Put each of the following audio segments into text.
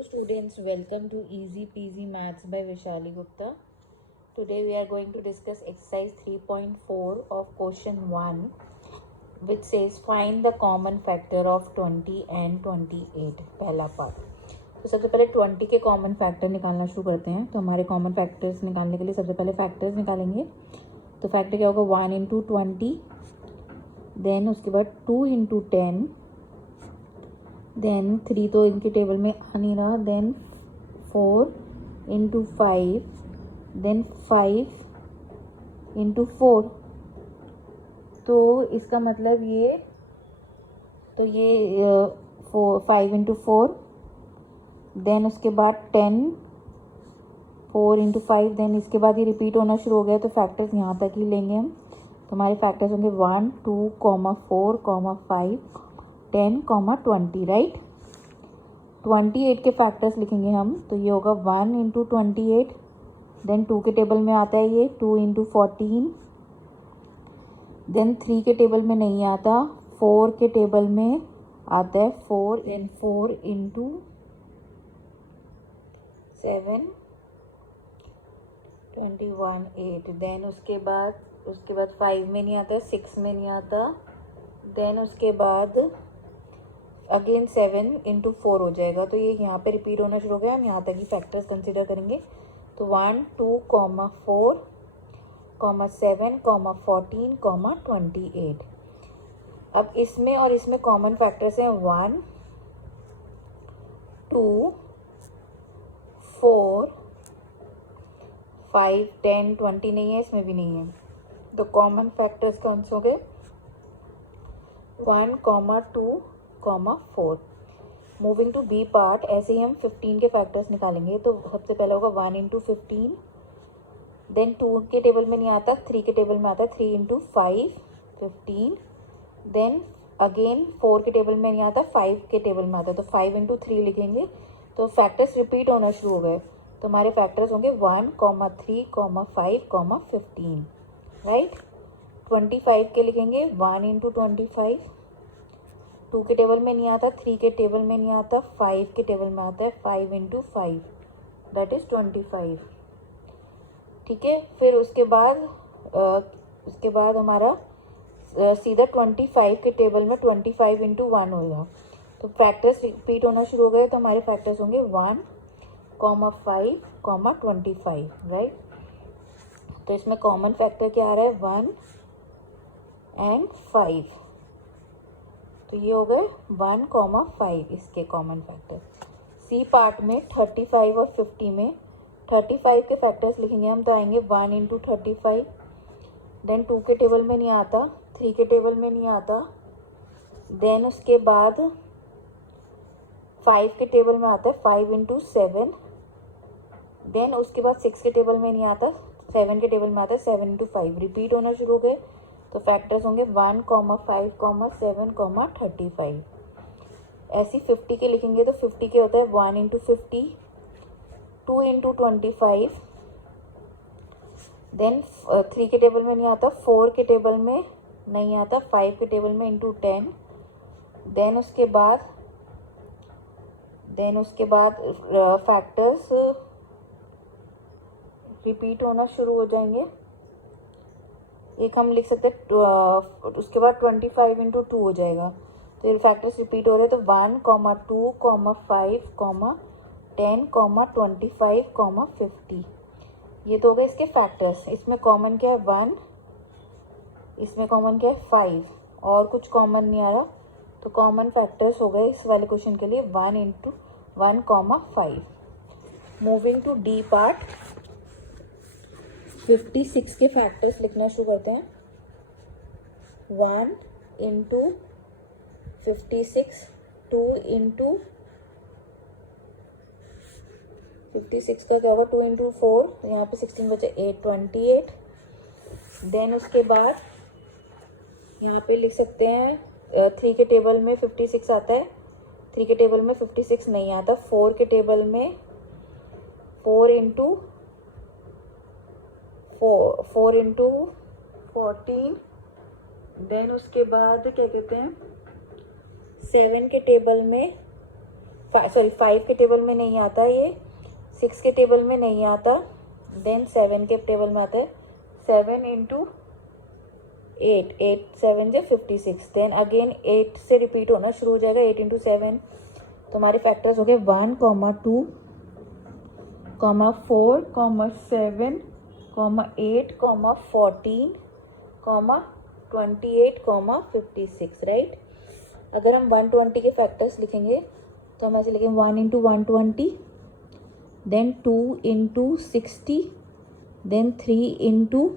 Students, welcome to Easy Peasy Maths by Vishali Gupta. Today we are going to discuss exercise 3.4 of question 1, which says find the common factor of 20 and 28. पहला part. तो सबसे पहले 20 के common factor निकालना शुरू करते हैं. तो हमारे कॉमन फैक्टर्स निकालने के लिए सबसे पहले फैक्टर्स निकालेंगे. तो फैक्टर क्या होगा? 1 इंटू 20, देन उसके बाद 2 इंटू 10, देन 3 तो इनके टेबल में आ नहीं रहा, देन 4 इंटू 5, देन 5 इंटू 4. तो इसका मतलब ये 5 इंटू 4, देन उसके बाद 10, 4 इंटू 5, देन इसके बाद ये रिपीट होना शुरू हो गया. तो फैक्टर्स यहाँ तक ही लेंगे हम. तो हमारे फैक्टर्स होंगे 1, 2, 4, 5, 10, 20, राइट. 28 के फैक्टर्स लिखेंगे हम. तो ये होगा 1 इंटू 28, देन 2 के टेबल में आता है ये 2 इंटू 14, देन 3 के टेबल में नहीं आता, 4 के टेबल में आता है 4, देन 4 इंटू 7, 21, 8, देन उसके बाद 5 में नहीं आता, 6 में नहीं आता, देन उसके बाद अगेन 7 इंटू 4 हो जाएगा. तो ये यहाँ पे रिपीट होना शुरू हो गया. हम यहाँ तक ही फैक्टर्स कंसिडर करेंगे. तो 1, 2, 4, 7, 14, 28. अब इसमें और इसमें कॉमन फैक्टर्स हैं 1, 2, 4, 5, 10, 20 नहीं है, इसमें भी नहीं है. तो कॉमन फैक्टर्स कौन से हो गए? 1, 2, 4. Moving to B part. ऐसे ही हम 15 के फैक्टर्स निकालेंगे. तो सबसे पहला होगा 1 इंटू 15, देन 2 के टेबल में नहीं आता, 3 के टेबल में आता है 3 इंटू 5, 15, देन अगेन 4 के टेबल में नहीं आता, 5 के टेबल में आता है. तो 5 इंटू 3 लिखेंगे. तो फैक्टर्स रिपीट होना शुरू हो गए. तो हमारे फैक्टर्स होंगे 1, 3, 5, 15, राइट. 25 के लिखेंगे 1 इंटू 25, 2 के टेबल में नहीं आता, 3 के टेबल में नहीं आता, 5 के टेबल में आता है 5 इंटू 5, दैट इज 25. ठीक है. फिर उसके बाद हमारा सीधा 25 के टेबल में 25 इंटू 1 होगा. तो फैक्टर्स रिपीट होना शुरू हो गए. तो हमारे फैक्टर्स होंगे 1, 5, 25, राइट. तो इसमें कॉमन फैक्टर क्या आ रहा है? 1 एंड 5. तो ये हो गए 1, 5 इसके कॉमन फैक्टर. सी पार्ट में 35 और 50 में 35 के फैक्टर्स लिखेंगे हम. तो आएंगे 1 इंटू 35, देन 2 के टेबल में नहीं आता, 3 के टेबल में नहीं आता, देन उसके बाद 5 के टेबल में आता है 5 इंटू 7, देन उसके बाद 6 के टेबल में नहीं आता, 7 के टेबल में आता है 7 इंटू 5. रिपीट होना शुरू हो गए. तो फैक्टर्स होंगे 1, 5, 7, 35. ऐसी 50 के लिखेंगे. तो 50 के होता है 1 इंटू 50, 2 इंटू 25, देन 3 के टेबल में नहीं आता, 4 के टेबल में नहीं आता, 5 के टेबल में इंटू 10, देन उसके बाद फैक्टर्स रिपीट होना शुरू हो जाएंगे. एक हम लिख सकते हैं उसके बाद 25 इंटू 2 हो जाएगा. तो ये फैक्टर्स रिपीट हो रहे हैं. तो 1, 2, 5, 10, 25, 50. ये तो हो गए इसके फैक्टर्स. इसमें कॉमन क्या है? 1. इसमें कॉमन क्या है? 5. और कुछ कॉमन नहीं आ रहा. तो कॉमन फैक्टर्स हो गए इस वाले क्वेश्चन के लिए 1 into 1, 5. Moving to D part. 56 के फैक्टर्स लिखना शुरू करते हैं. 1 इंटू 56, 2 इंटू 56 का क्या होगा? 2 इंटू 4, यहाँ पे 16 बचे 8, 28. देन उसके बाद यहाँ पे लिख सकते हैं 3 के टेबल में 56 आता है, 3 के टेबल में 56 नहीं आता, 4 के टेबल में 4 इंटू 14, देन उसके बाद क्या कहते हैं 7 के टेबल में 5 के टेबल में नहीं आता ये, 6 के टेबल में नहीं आता, देन 7 के टेबल में आता है। 7 इंटू 8, 8 7 से 56, देन अगेन 8 से रिपीट होना शुरू हो जाएगा। 8 इंटू 7, तो हमारे फैक्टर्स हो गए 1, 2, 4, 7, 8, 14, 28, 56, राइट। अगर हम 120 के फैक्टर्स लिखेंगे तो हम ऐसे लिखेंगे 1 into 120, then 2 into 60, then 3 into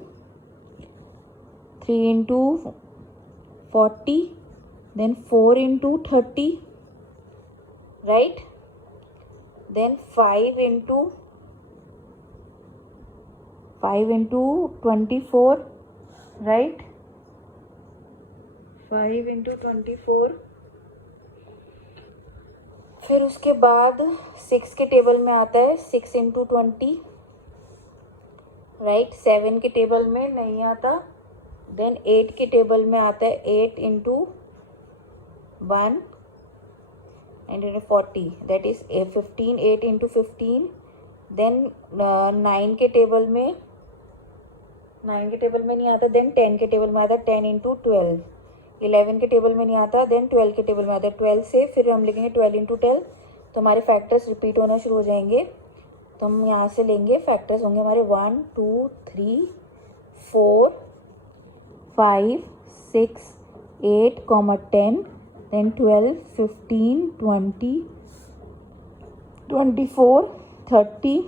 40, then 4 into 30, right, then 5 into 24, right, 5 into 24। फिर उसके बाद 6 के टेबल में आता है 6 इंटू 20, राइट, 7 के टेबल में नहीं आता, देन 8 के टेबल में आता है 8 into 1 and 40, that is 15, 8 into 15, then 9 के टेबल में नहीं आता, देन 10 के टेबल में आता है 10 इंटू 12, 11 के टेबल में नहीं आता, देन 12 के टेबल में आता है 12 से फिर हम लिखेंगे 12 इंटू 12, तो हमारे फैक्टर्स रिपीट होना शुरू हो जाएंगे। तो हम यहाँ से लेंगे, फैक्टर्स होंगे हमारे 1 2 3 4 5 6 8, 10, देन 12 15 20 24 30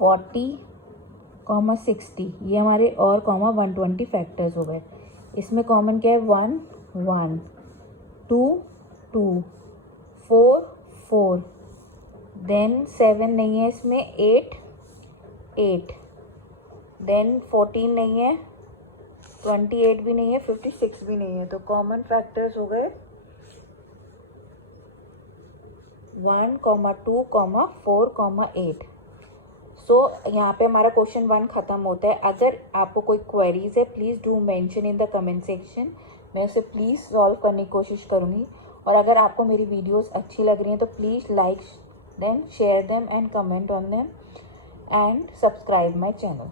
40, 60, ये हमारे और 120 फैक्टर्स हो गए। इसमें कॉमन क्या है? 1 1, 2 2, 4 4, देन 7 नहीं है इसमें, 8 8, देन 14 नहीं है, 28 भी नहीं है, 56 भी नहीं है। तो कॉमन फैक्टर्स हो गए 1, 2, 4, 8। सो यहाँ पे हमारा क्वेश्चन 1 ख़त्म होता है। अगर आपको कोई क्वेरीज है please do mention in the comment section, मैं उसे प्लीज़ सॉल्व करने की कोशिश करूँगी। और अगर आपको मेरी वीडियोस अच्छी लग रही हैं तो please like them, share them and comment on them and subscribe my channel.